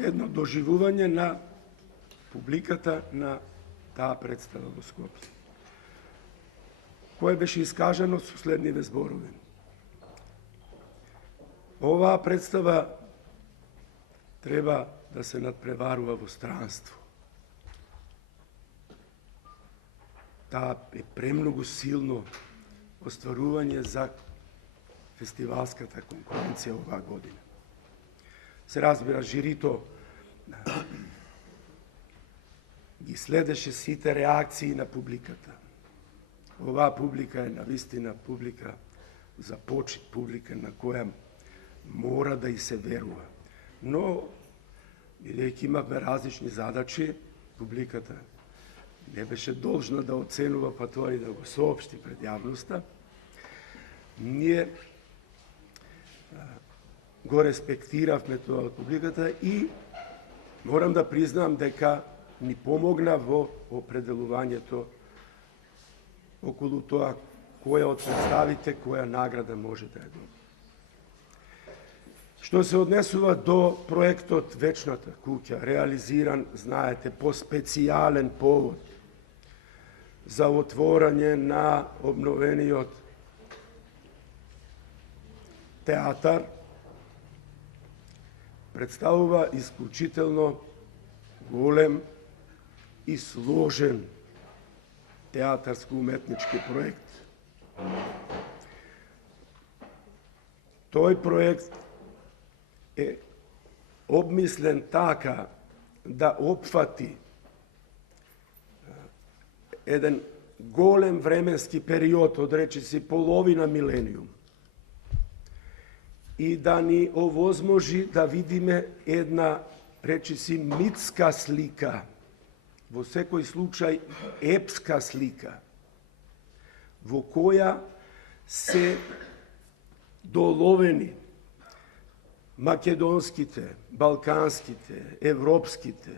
едно доживување на публиката на таа представа во Скопје, кое беше искажано со следниве зборови. Оваа представа треба да се надпреварува во странство. Таа е премногу силно остварување за фестивалската конкуренција оваа година. Се разбира, жирито ги следеше сите реакции на публиката. Оваа публика е навистина публика за почит, публика на која мора да и се верува. Но, бидејќи имавме различни задачи, публиката не беше должна да оценува, па тоа и да го соопшти пред јавноста. Ние го респектиравме тоа од публиката и морам да признам дека ни помогна во определувањето околу тоа која од представите, која награда може да ја добие. Што се однесува до проектот Вечната куќа, реализиран, знаете, по специјален повод за отворање на обновениот театар, представува исклучително голем и сложен театарско-уметнички проект. Тој проект е обмислен така да опфати еден голем временски период, од речиси половина милениум, и да ни овозможи да видиме една, речиси, митска слика, во секој случај епска слика, во која се доловени македонските, балканските, европските,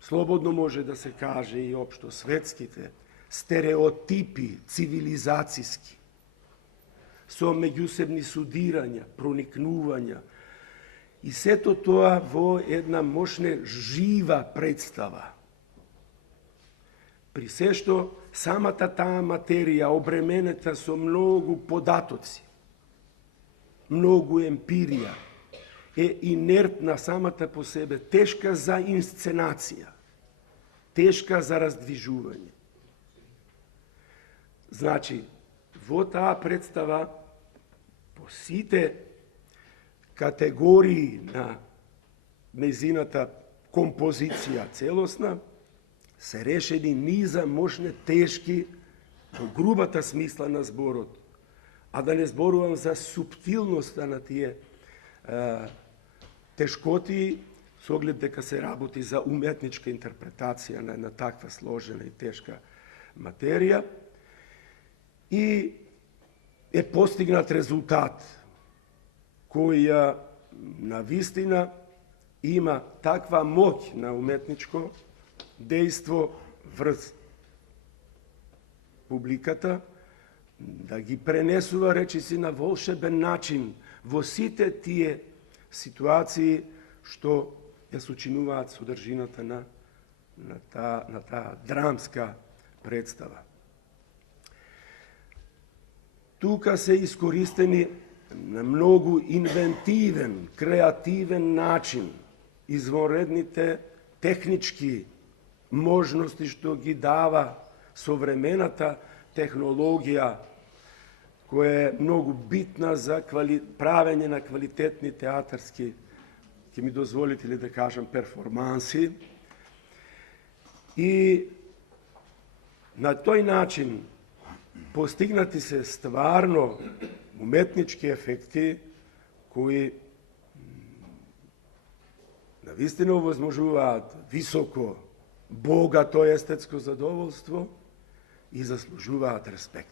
слободно може да се каже и општо светските, стереотипи цивилизацијски, со меѓусебни судирања, проникнувања, и сето тоа во една мощна жива представа. При се што самата таа материја обременета со многу податоци, многу емпирија, е инертна самата по себе, тешка за инсценација, тешка за раздвижување. Значи, во таа представа, по сите категории на нејзината композиција целосна, се решени низа мощни, тешки, во грубата смисла на зборот, а да не зборувам за суптилноста на тие тешкоти, со оглед дека се работи за уметничка интерпретација на една таква сложена и тешка материја, и е постигнат резултат кој навистина има таква моќ на уметничко дејство врз публиката, да ги пренесува, речиси, на волшебен начин во сите тие ситуации што ја сочинуваат содржината на таа драмска представа. Тука се искористени на многу инвентивен, креативен начин извонредните технички можности што ги дава современата технологија, која е многу битна за правење на квалитетни театарски, ќе ми дозволите ли да кажам, перформанси. И на тој начин постигнати се стварно уметнички ефекти кои навистина овозможуваат високо, богато естетско задоволство и заслужуваат респект.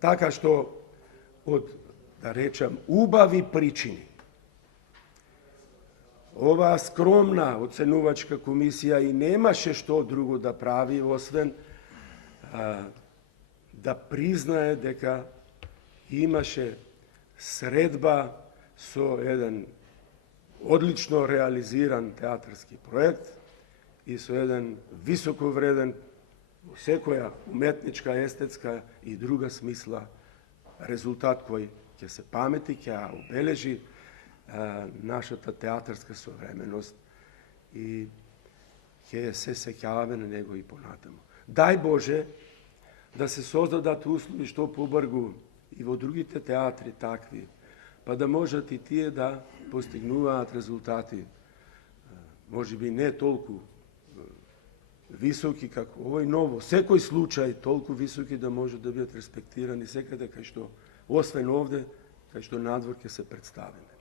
Така што од, да речам, убави причини, оваа скромна оценувачка комисија и немаше што друго да прави, освен да признае дека имаше средба со еден одлично реализиран театарски проект и со еден високо вреден во секоја уметничка, естетска и друга смисла резултат кој ќе се памети, ќе ја обележи нашата театарска современост и ќе се сеќаваме на него и понатаму. Дај Боже да се создадат услови што побргу и во другите театри такви, па да можат и тие да постигнуваат резултати, може би не толку високи како овој, но во секој случај толку високи да може да бидат респектирани секаде кај што, освен овде, кај што надвор ќе се представиме.